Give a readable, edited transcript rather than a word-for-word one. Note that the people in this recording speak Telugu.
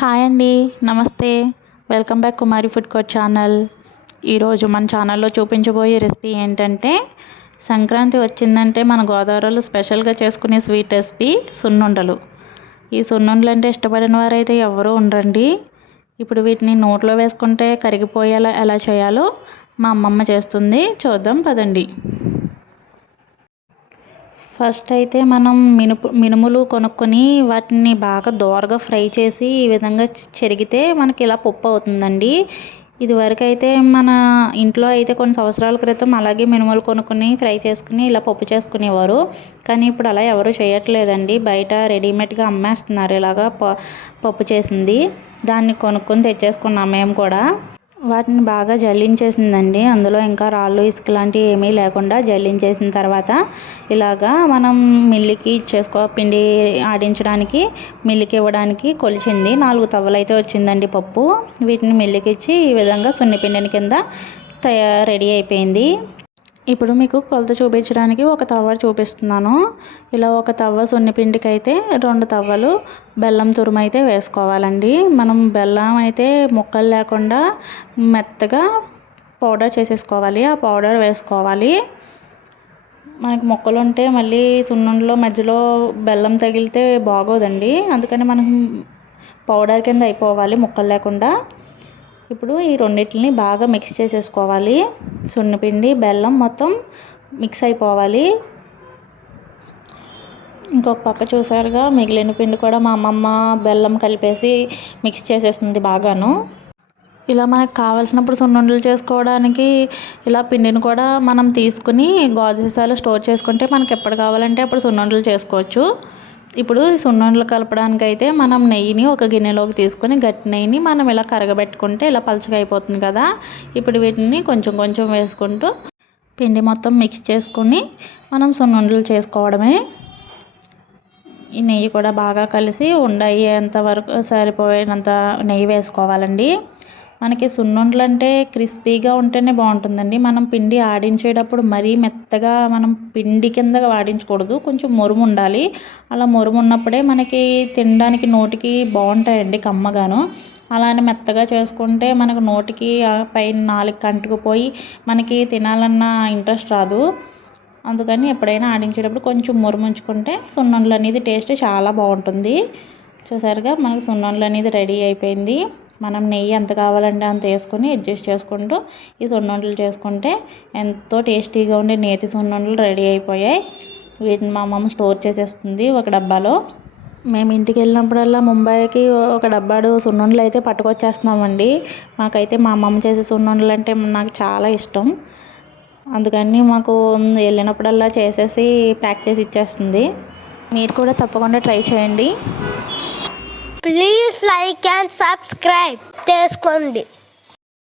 హాయ్ అండి, నమస్తే. వెల్కమ్ బ్యాక్ కుమారి ఫుడ్ కోర్ట్ ఛానల్. ఈరోజు మన ఛానల్లో చూపించబోయే రెసిపీ ఏంటంటే, సంక్రాంతి వచ్చిందంటే మన గోదావరిలో స్పెషల్గా చేసుకునే స్వీట్ రెసిపీ సున్నుండలు. ఈ సున్నుండలు అంటే ఇష్టపడిన వారైతే ఎవరూ ఉండరండి. ఇప్పుడు వీటిని నోట్లో వేసుకుంటే కరిగిపోయేలా ఎలా చేయాలో మా అమ్మమ్మ చేస్తుంది, చూద్దాం పదండి. ఫస్ట్ అయితే మనం మినుములు కొనుక్కొని వాటిని బాగా దోరగా ఫ్రై చేసి ఈ విధంగా చెరిగితే మనకి ఇలా పప్పు అవుతుందండి. ఇదివరకు అయితే మన ఇంట్లో అయితే కొన్ని సంవత్సరాల క్రితం అలాగే మినుములు కొనుక్కొని ఫ్రై చేసుకుని ఇలా పప్పు చేసుకునేవారు. కానీ ఇప్పుడు అలా ఎవరు చేయట్లేదండి. బయట రెడీమేడ్గా అమ్మేస్తున్నారు ఇలాగా పప్పు చేసింది. దాన్ని కొనుక్కొని తెచ్చేసుకున్నాం మేము కూడా. వాటిని బాగా జల్లించేసిందండి. అందులో ఇంకా రాళ్ళు ఇసుక లాంటివి ఏమీ లేకుండా జల్లించేసిన తర్వాత ఇలాగా మనం మిల్లికి పిండి ఆడించడానికి మిల్లికి ఇవ్వడానికి కొలిచింది. 4 తవ్వలు అయితే వచ్చిందండి పప్పు. వీటిని మిల్లికి ఇచ్చి ఈ విధంగా సున్నిపిండిని కింద రెడీ అయిపోయింది. ఇప్పుడు మీకు కొలత చూపించడానికి ఒక తవ్వ చూపిస్తున్నాను. ఇలా ఒక తవ్వ సున్నిపిండికి అయితే 2 తవ్వలు బెల్లం తురుము అయితే వేసుకోవాలండి. మనం బెల్లం అయితే ముక్కలు లేకుండా మెత్తగా పౌడర్ చేసేసుకోవాలి. ఆ పౌడర్ వేసుకోవాలి. మనకి ముక్కలు ఉంటే మళ్ళీ సున్నుండలో మధ్యలో బెల్లం తగిలితే బాగోదండి. అందుకని మనం పౌడర్ కింద అయిపోవాలి ముక్కలు లేకుండా. ఇప్పుడు ఈ రెండింటిని బాగా మిక్స్ చేసేసుకోవాలి. సున్నిపిండి బెల్లం మొత్తం మిక్స్ అయిపోవాలి. ఇంకొక పక్క చూసారుగా మిగిలిన పిండి కూడా మా అమ్మమ్మ బెల్లం కలిపేసి మిక్స్ చేసేస్తుంది బాగాను. ఇలా మనకు కావాల్సినప్పుడు సున్నుండలు చేసుకోవడానికి ఇలా పిండిని కూడా మనం తీసుకుని గాజు సీసాలో స్టోర్ చేసుకుంటే మనకి ఎప్పుడు కావాలంటే అప్పుడు సున్నుండలు చేసుకోవచ్చు. ఇప్పుడు సున్నుండలు కలపడానికి అయితే మనం నెయ్యిని ఒక గిన్నెలోకి తీసుకొని గట్టి నెయ్యిని మనం ఇలా కరగబెట్టుకుంటే ఇలా పలచగా అయిపోతుంది కదా. ఇప్పుడు వీటిని కొంచెం కొంచెం వేసుకుంటూ పిండి మొత్తం మిక్స్ చేసుకుని మనం సున్నుండలు చేసుకోవడమే. ఈ నెయ్యి కూడా బాగా కలిసి ఉండయ్యేంత వరకు సరిపోయేంత నెయ్యి వేసుకోవాలండి. మనకి సున్నుండలు అంటే క్రిస్పీగా ఉంటేనే బాగుంటుందండి. మనం పిండి ఆడించేటప్పుడు మరీ మెత్తగా మనం పిండి కింద ఆడించకూడదు. కొంచెం మురుము ఉండాలి. అలా మురుము ఉన్నప్పుడే మనకి తినడానికి నోటికి బాగుంటాయండి కమ్మగాను. అలానే మెత్తగా చేసుకుంటే మనకు నోటికి పైన నాలుగు అంటుకుపోయి మనకి తినాలన్న ఇంట్రెస్ట్ రాదు. అందుకని ఎప్పుడైనా ఆడించేటప్పుడు కొంచెం మురుముంచుకుంటే సున్నుండలు అనేది టేస్ట్ చాలా బాగుంటుంది. చూసారుగా మనకి సున్నుండలు అనేది రెడీ అయిపోయింది. మనం నెయ్యి ఎంత కావాలంటే అంత వేసుకొని అడ్జస్ట్ చేసుకుంటూ ఈ సున్నుండలు చేసుకుంటే ఎంతో టేస్టీగా ఉండే నేతి సున్నుండలు రెడీ అయిపోయాయి. వీటిని మా అమ్మమ్మ స్టోర్ చేసేస్తుంది ఒక డబ్బాలో. మేము ఇంటికి వెళ్ళినప్పుడల్లా ముంబైకి ఒక డబ్బాడు సున్నుండలు అయితే పట్టుకొచ్చేస్తున్నామండి. మాకైతే మా అమ్మమ్మ చేసే సున్నుండలు అంటే నాకు చాలా ఇష్టం. అందుకని మాకు వెళ్ళినప్పుడల్లా చేసేసి ప్యాక్ చేసి ఇచ్చేస్తుంది. మీరు కూడా తప్పకుండా ట్రై చేయండి. ప్లీజ్ లైక్ అండ్ సబ్స్క్రైబ్ చేసుకోండి.